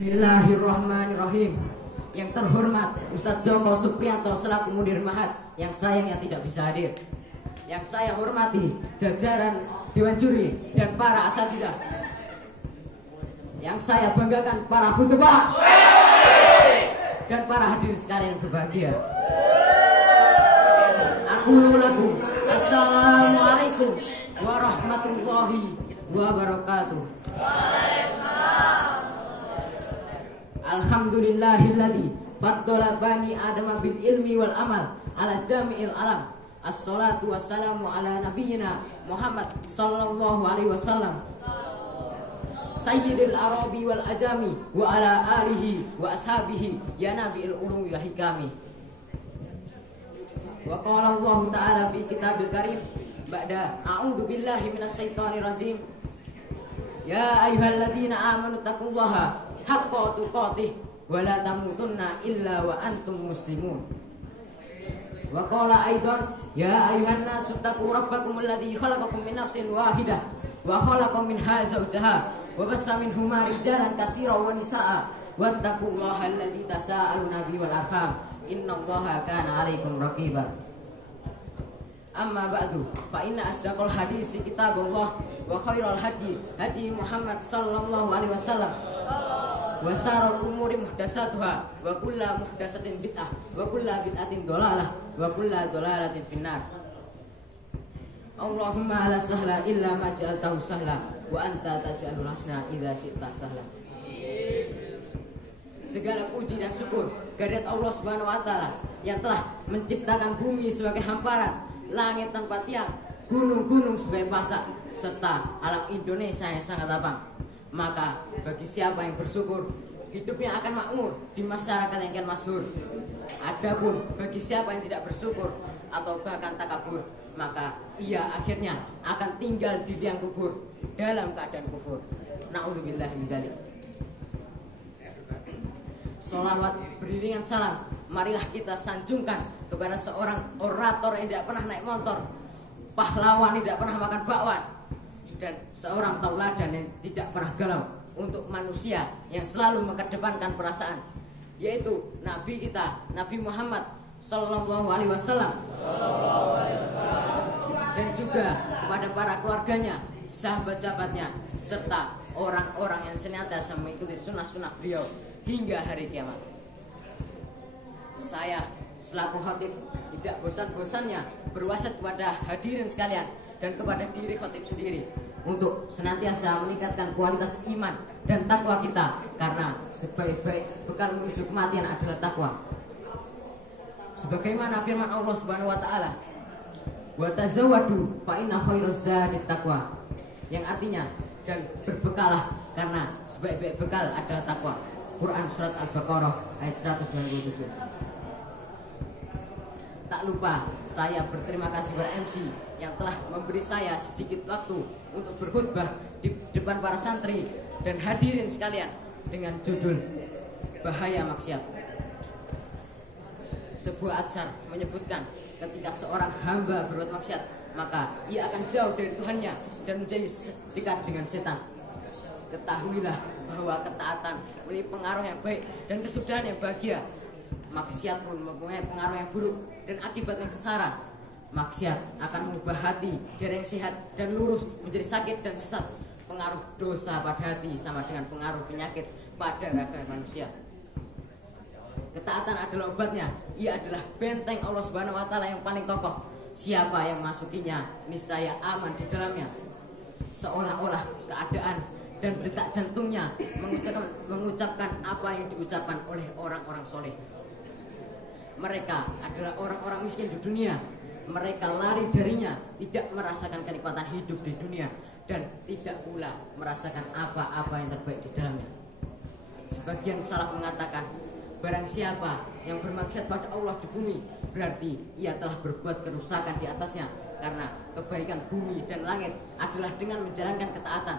Bismillahirrahmanirrahim. Yang terhormat Ustadz Joko Supriyanto selaku Mudir Mahat yang sayangnya tidak bisa hadir. Yang saya hormati jajaran Dewan Juri dan para asatidzah. Yang saya banggakan para khutbah dan para hadirin sekalian yang berbahagia. Aku lagu Assalamualaikum warahmatullahi wabarakatuh. Alhamdulillahilladzi faddala bani adama bil ilmi wal amal ala jami'il alam. Assalatu wassalamu ala nabiyyina Muhammad sallallahu alaihi wasallam sayyidil arabi wal ajami wa ala alihi wa ashabihi ya nabi'il ulumi wa hikami. Wa qala Allah ta'ala fi kitabil karim ba'da a'udzu billahi minas syaitonir rajim. Ya ayyuhalladzina amanu taqullaha haqqa tuqatih wa la tamutunna illa wa antum muslimun. Wa qala aidan ya ayyuhan nasu taqu rabbakumul ladzi khalaqakum min nafsin wahidah wa khalaqa minha zawjaha wa bassa minhuma rijalan katsiran wa nisaa wattaqullaha alladzi tasaaluna bihi wal arham innallaha kana 'alaikum raqiba. Amma ba'du fa inna asdaqal hadisi kitabullah wa khairal hadi Muhammad sallallahu alaihi wasallam wa syarrul umuri muhdatsatuha wa kullu muhdatsatin bid'ah wa kullu bid'atin dhalalah wa kullu dhalalatin finnar. Allahumma la sahla illa ma ja'altahu sahla wa anta taj'alul hasna idza syi'ta sahla. Segala puji dan syukur kehadirat Allah Subhanahu wa taala yang telah menciptakan bumi sebagai hamparan, langit tanpa tiang, gunung-gunung sebagai pasak, serta alam Indonesia yang sangat lapang. Maka bagi siapa yang bersyukur, hidupnya akan makmur di masyarakat yang kian masyhur. Adapun bagi siapa yang tidak bersyukur atau bahkan takabur, maka ia akhirnya akan tinggal di liang kubur dalam keadaan kufur. Na'udzubillahi min dzalik. Sholawat beriringan salam marilah kita sanjungkan kepada seorang orator yang tidak pernah naik motor, pahlawan yang tidak pernah makan bakwan, dan seorang tauladan yang tidak pernah galau untuk manusia yang selalu mengedepankan perasaan, yaitu Nabi kita, Nabi Muhammad sallallahu alaihi wasallam, dan juga pada para keluarganya, sahabat-sahabatnya, serta orang-orang yang senantiasa mengikuti sunnah-sunnah beliau hingga hari kiamat. Saya selaku khatib tidak bosan-bosannya berwasiat kepada hadirin sekalian dan kepada diri khatib sendiri untuk senantiasa meningkatkan kualitas iman dan takwa kita, karena sebaik-baik bekal menuju kematian adalah takwa. Sebagaimana firman Allah Subhanahu wa taala, "Wa tazawwadu fa inna khairaz zadi taqwa." Yang artinya, dan berbekalah karena sebaik-baik bekal adalah takwa. Quran surat Al-Baqarah ayat 197. Tak lupa saya berterima kasih kepada MC yang telah memberi saya sedikit waktu untuk berkhutbah di depan para santri dan hadirin sekalian dengan judul Bahaya Maksiat. Sebuah atsar menyebutkan ketika seorang hamba berbuat maksiat, maka ia akan jauh dari Tuhannya dan menjadi dekat dengan setan. Ketahuilah bahwa ketaatan memiliki pengaruh yang baik dan kesudahan yang bahagia. Maksiat pun mempunyai pengaruh yang buruk dan akibat yang sengsara. Maksiat akan mengubah hati dari yang sehat dan lurus menjadi sakit dan sesat. Pengaruh dosa pada hati sama dengan pengaruh penyakit pada raga manusia. Ketaatan adalah obatnya. Ia adalah benteng Allah Subhanahu wa taala yang paling kokoh. Siapa yang memasukinya niscaya aman di dalamnya. Seolah-olah keadaan dan detak jantungnya mengucapkan apa yang diucapkan oleh orang-orang soleh. Mereka adalah orang-orang miskin di dunia. Mereka lari darinya, tidak merasakan kenikmatan hidup di dunia, dan tidak pula merasakan apa-apa yang terbaik di dalamnya. Sebagian salaf mengatakan, barang siapa yang bermaksiat pada Allah di bumi, berarti ia telah berbuat kerusakan di atasnya, karena kebaikan bumi dan langit adalah dengan menjalankan ketaatan.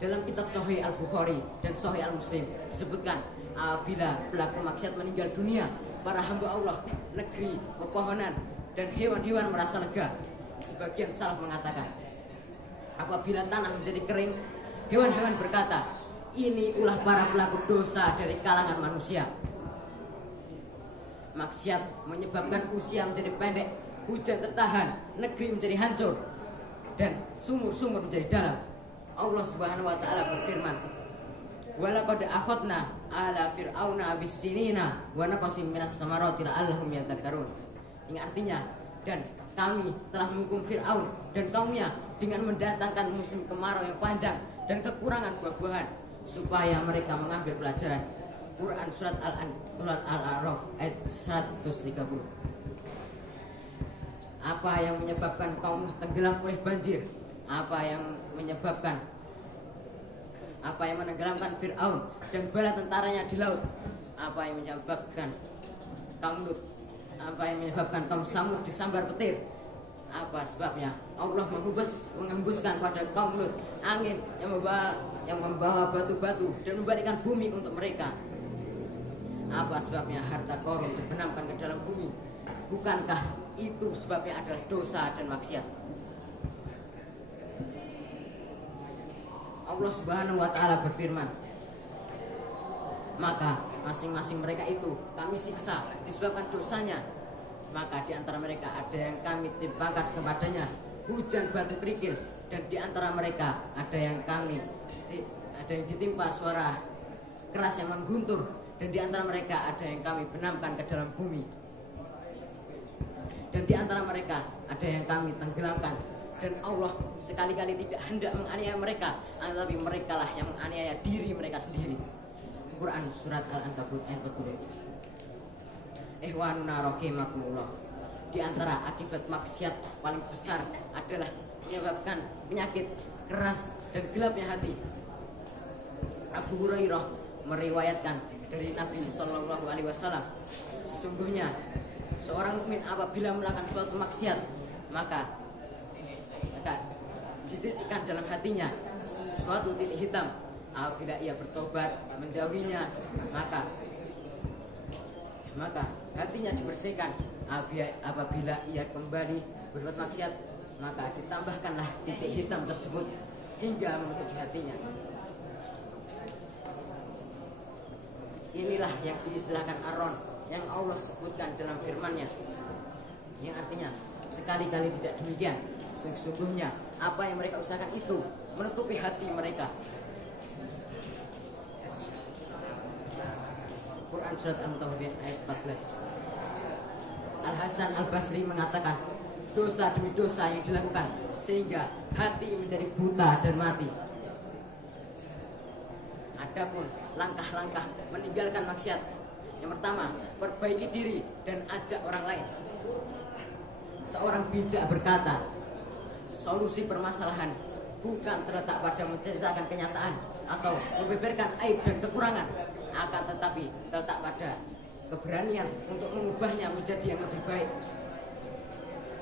Dalam kitab Sahih Al-Bukhari dan Sahih Al-Muslim disebutkan, apabila pelaku maksiat meninggal dunia, para hamba Allah, negeri, pepohonan, dan hewan-hewan merasa lega. Sebagian salaf mengatakan, apabila tanah menjadi kering, hewan-hewan berkata, Ini ulah para pelaku dosa dari kalangan manusia. Maksiat menyebabkan usia menjadi pendek, hujan tertahan, negeri menjadi hancur, dan sumur-sumur menjadi dalam. Allah Subhanahu wa taala berfirman, "Walaqad akhadna ala fir'auna bis-sinina wa naqasim minas samarati la'allahum yadhakkarun." Ini artinya, dan kami telah menghukum Fir'aun dan kaumnya dengan mendatangkan musim kemarau yang panjang dan kekurangan buah-buahan supaya mereka mengambil pelajaran. Quran surat Al-A'raf ayat 130. Apa yang menyebabkan kaum tenggelam oleh banjir? Apa yang menenggelamkan Fir'aun dan bala tentaranya di laut? Apa yang menyebabkan kaum Lut? Apa yang menyebabkan kaum Samud disambar petir? Apa sebabnya? Allah menghembuskan pada kaum Lut angin yang membawa batu-batu dan membalikkan bumi untuk mereka. Apa sebabnya? Harta korun dibenamkan ke dalam bumi. Bukankah itu sebabnya adalah dosa dan maksiat? Allah Subhanahu wa taala berfirman, maka masing-masing mereka itu kami siksa disebabkan dosanya. Maka di antara mereka ada yang kami timpakan kepadanya hujan batu kerikil, dan di antara mereka ada yang ditimpa suara keras yang mengguntur, dan di antara mereka ada yang kami benamkan ke dalam bumi, dan di antara mereka ada yang kami tenggelamkan. Dan Allah sekali-kali tidak hendak menganiaya mereka, tetapi mereka lah yang menganiaya diri mereka sendiri. Quran surat Al-Ankabut ayat 40. Ikhwanuna rahimakumullah. Di antara akibat maksiat paling besar adalah menyebabkan penyakit keras dan gelapnya hati. Abu Hurairah meriwayatkan dari Nabi Shallallahu Alaihi Wasallam, sesungguhnya seorang mukmin apabila melakukan suatu maksiat, maka dititikkan dalam hatinya suatu titik hitam. Apabila ia bertobat menjauhinya, maka hatinya dibersihkan. Apabila ia kembali berbuat maksiat, maka ditambahkanlah titik hitam tersebut hingga menutupi hatinya. Inilah yang diistilahkan Aron yang Allah sebutkan dalam firman-Nya, yang artinya sekali-kali tidak demikian. Sesungguhnya apa yang mereka usahakan itu menutupi hati mereka. Quran surat Al-Tawbah ayat 14. Al-Hasan Al-Basri mengatakan, dosa demi dosa yang dilakukan sehingga hati menjadi buta dan mati. Adapun langkah-langkah meninggalkan maksiat, yang pertama, perbaiki diri dan ajak orang lain. Seorang bijak berkata, solusi permasalahan bukan terletak pada menceritakan kenyataan atau membeberkan aib dan kekurangan, akan tetapi terletak pada keberanian untuk mengubahnya menjadi yang lebih baik.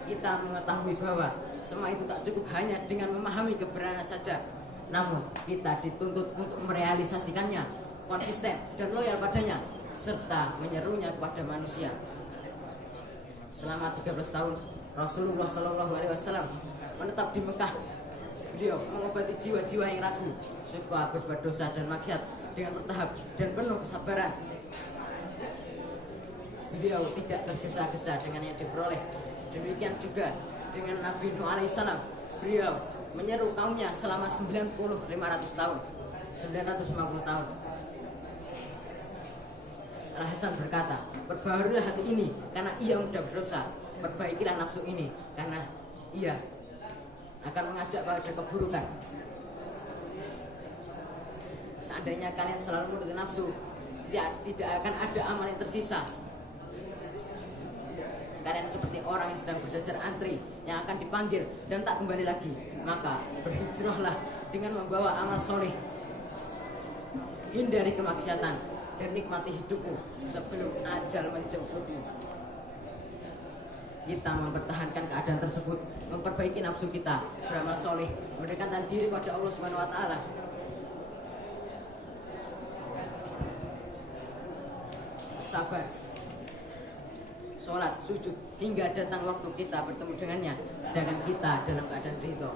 Kita mengetahui bahwa semua itu tak cukup hanya dengan memahami kebenaran saja, namun kita dituntut untuk merealisasikannya konsisten dan loyal padanya, serta menyerunya kepada manusia. Selama 13 tahun Rasulullah Shallallahu Alaihi Wasallam menetap di Mekah. Beliau mengobati jiwa-jiwa yang ragu, suka berbuat dosa dan maksiat dengan bertahap dan penuh kesabaran. Beliau tidak tergesa-gesa dengan yang diperoleh. Demikian juga dengan Nabi Nuh alaihissalam. Beliau menyeru kaumnya selama 950 tahun. Al-Hasan berkata, perbaharilah hati ini karena ia mudah berdosa. Perbaikilah nafsu ini karena ia akan mengajak pada keburukan. Seandainya kalian selalu menuruti nafsu, tidak akan ada amal yang tersisa. Kalian seperti orang yang sedang berjajar antri yang akan dipanggil dan tak kembali lagi. Maka berhijrahlah dengan membawa amal soleh. Hindari kemaksiatan dan nikmati hidupmu sebelum ajal menjemputmu. Kita mempertahankan keadaan tersebut, memperbaiki nafsu kita, beramal soleh, mendekatkan diri pada Allah Subhanahu Wa Taala. Sabar, sholat, sujud hingga datang waktu kita bertemu dengannya, sedangkan kita dalam keadaan ridho.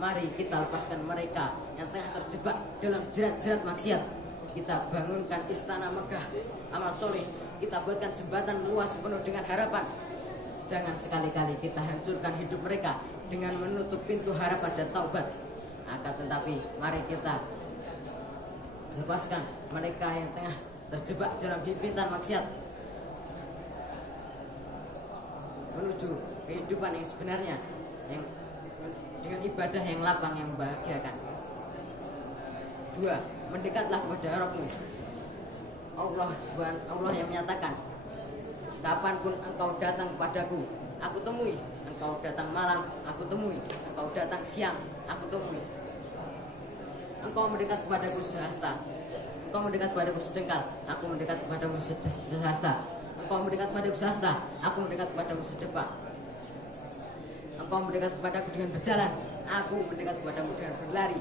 Mari kita lepaskan mereka yang tengah terjebak dalam jerat-jerat maksiat. Kita bangunkan istana megah amal soleh, kita buatkan jembatan luas penuh dengan harapan. Jangan sekali-kali kita hancurkan hidup mereka dengan menutup pintu harapan dan taubat. Akan tetapi mari kita lepaskan mereka yang tengah terjebak dalam himpitan maksiat menuju kehidupan yang sebenarnya, yang dengan ibadah yang lapang, yang membahagiakan. 2. Mendekatlah kepada Rabbmu. Allah yang menyatakan, kapanpun engkau datang kepadaku, aku temui. Engkau datang malam, aku temui. Engkau datang siang, aku temui. Engkau mendekat kepadaku sehasta, engkau mendekat kepadaku sedengkal, aku mendekat kepadamu sehasta. Engkau mendekat kepadaku sehasta, aku mendekat kepadamu sedepak. Engkau mendekat kepadaku dengan berjalan, aku mendekat kepadamu dengan berlari.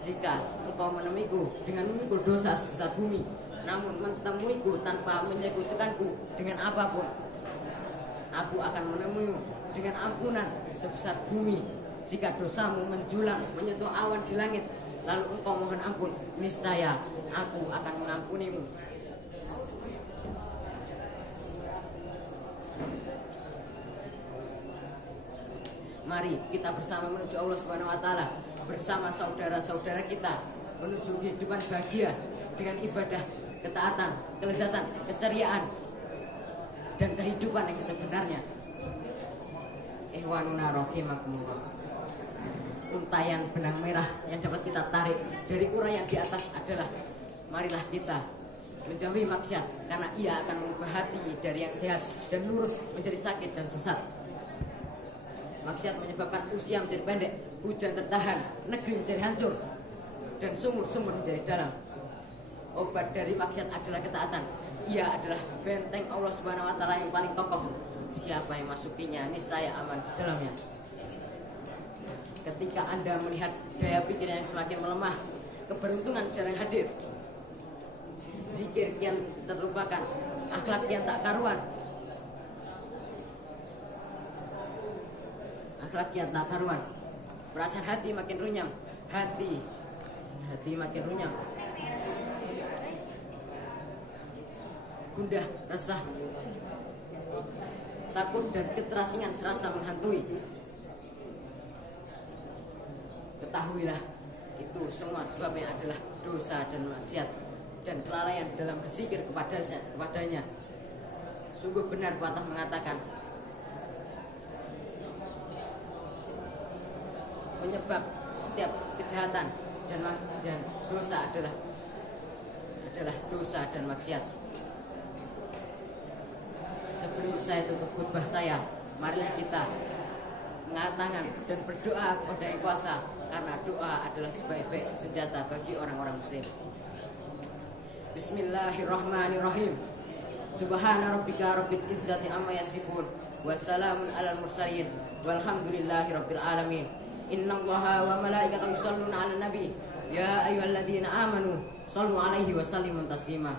Jika engkau menemuiku dengan memikul dosa sebesar bumi, namun menemuiku tanpa menyekutukanku dengan apapun, aku akan menemuimu dengan ampunan sebesar bumi. Jika dosamu menjulang menyentuh awan di langit, lalu engkau mohon ampun, niscaya aku akan mengampunimu. Mari kita bersama menuju Allah Subhanahu wa taala, bersama saudara-saudara kita menuju kehidupan bahagia dengan ibadah, ketaatan, kelezatan, keceriaan, dan kehidupan yang sebenarnya. Ihwanuna rahimakumullah. Untayan benang merah yang dapat kita tarik dari uraian di atas adalah, marilah kita menjauhi maksiat, karena ia akan mengubah hati dari yang sehat dan lurus menjadi sakit dan sesat. Maksiat menyebabkan usia menjadi pendek, hujan tertahan, negeri menjadi hancur, dan sumur-sumur menjadi dalam. Obat dari maksiat adalah ketaatan. Ia adalah benteng Allah Subhanahu wa taala yang paling kokoh. Siapa yang masukinya niscaya aman di dalamnya. Ketika Anda melihat gaya pikir yang semakin melemah, keberuntungan jarang hadir, zikir kian terlupakan, akhlak kian tak karuan, perasaan hati makin runyam, hati makin runyam, gundah, resah, takut dan keterasingan serasa menghantui. Ketahuilah, itu semua sebabnya adalah dosa dan maksiat dan kelalaian dalam berzikir kepadanya. Sungguh benar pepatah mengatakan, penyebab setiap kejahatan dan dosa adalah dosa dan maksiat. Sebelum saya tutup khutbah saya, marilah kita mengangkat tangan dan berdoa kepada Yang Kuasa, karena doa adalah sebaik-baik senjata bagi orang-orang muslim. Bismillahirrahmanirrahim. Subhana rabbika rabbil izzati amma yasifun, wa salamun alal mursalin, walhamdulillahi rabbil alamin. Innallaha wa malaikatahu yusholluna 'alan nabi, ya ayyuhalladzina amanu shallu 'alaihi wa sallimu taslima.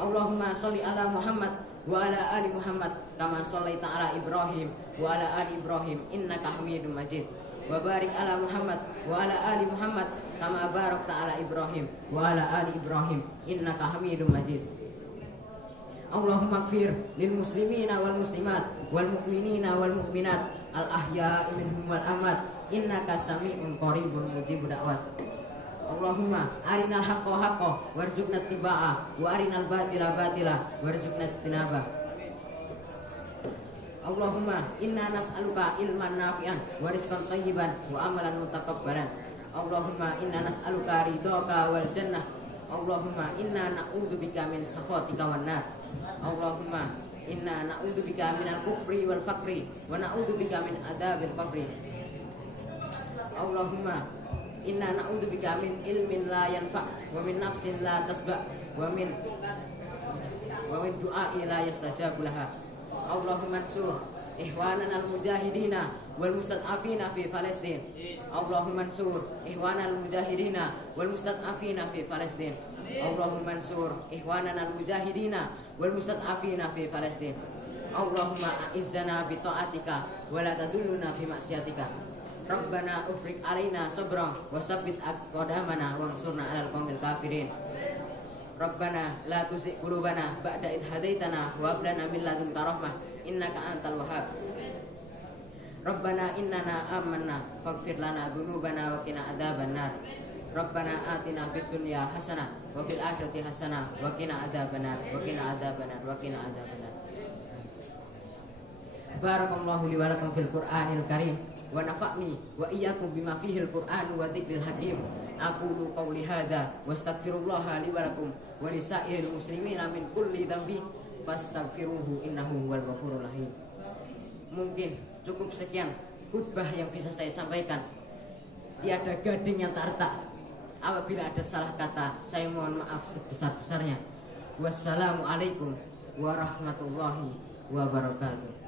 Allahumma shalli ala Muhammad wa ala ali Muhammad kama shallaita ala Ibrahim wa ala ali Ibrahim innaka Hamidum Majid. Wa barik ala Muhammad wa ala ali Muhammad kama barakta ala Ibrahim wa ala ali Ibrahim innaka Hamidum Majid. Allahumma ighfir lil muslimina wal muslimat wal mu'minina wal mu'minat al ahya'i minhum wal amwat innaka sami'un qaribun mujibud da'wat. Allahumma arinal haqqo haqqo warzuqna ittiba'ah wa arinal batila batila warzuqna ijtinabah. Allahumma inna nas'aluka ilman nafi'an wa rizqan thayyiban wa amalan mutaqabbalan. Allahumma inna nas'aluka ridhaka wal jannah. Allahumma inna na'udzubika min sakhatika wan nar. Allahumma inna na'udzubika minal kufri wal faqri wa na'udzubika min adzabil qabri. Allahumma inna na'udzubika min ilmin la yanfa' wa min nafsin la tasba' wa min du'a'i la yastajabu laha. Allahumma ansur ihwanana al-mujahidina wal mustad'afina fi Palestin. Allahumma ansur ihwanana al-mujahidina wal mustad'afina fi Palestin. Allahumma ansur ihwanana al-mujahidina wal mustad'afina fi Palestin. Allahumma a'izzana bi ta'atika wa la tadulluna fi maksiatika. Rabbana ufrik alaina sabra wa sabbit aqdamana wansurna 'alal qaumil kafirin. Rabbana la tuzigh qulubana ba'da idh hadaitana wa hab lana min ladunka rahmah innaka antal wahhab. Rabbana innana amanna faghfir lana dzunubana wa qina adzabannar. Rabbana atina fid dunya hasanah wa fil akhirati hasanah wa qina adzabannar wa qina adzabannar wa qina adzabannar. Barakallahu li wa lakum fil Qur'anil Karim wa nafa'ni wa iyyakum bima fihil Qur'an wa dzikril hakim. Aqulu qawli hadza wastaghfirullaha li wa lakum wa lisairil muslimina min kulli dhanbi fastaghfiruhu innahu huwal ghafurur rahim. Mungkin cukup sekian khutbah yang bisa saya sampaikan. Tiada gading yang tak retak. Apabila ada salah kata, saya mohon maaf sebesar-besarnya. Wassalamualaikum warahmatullahi wabarakatuh.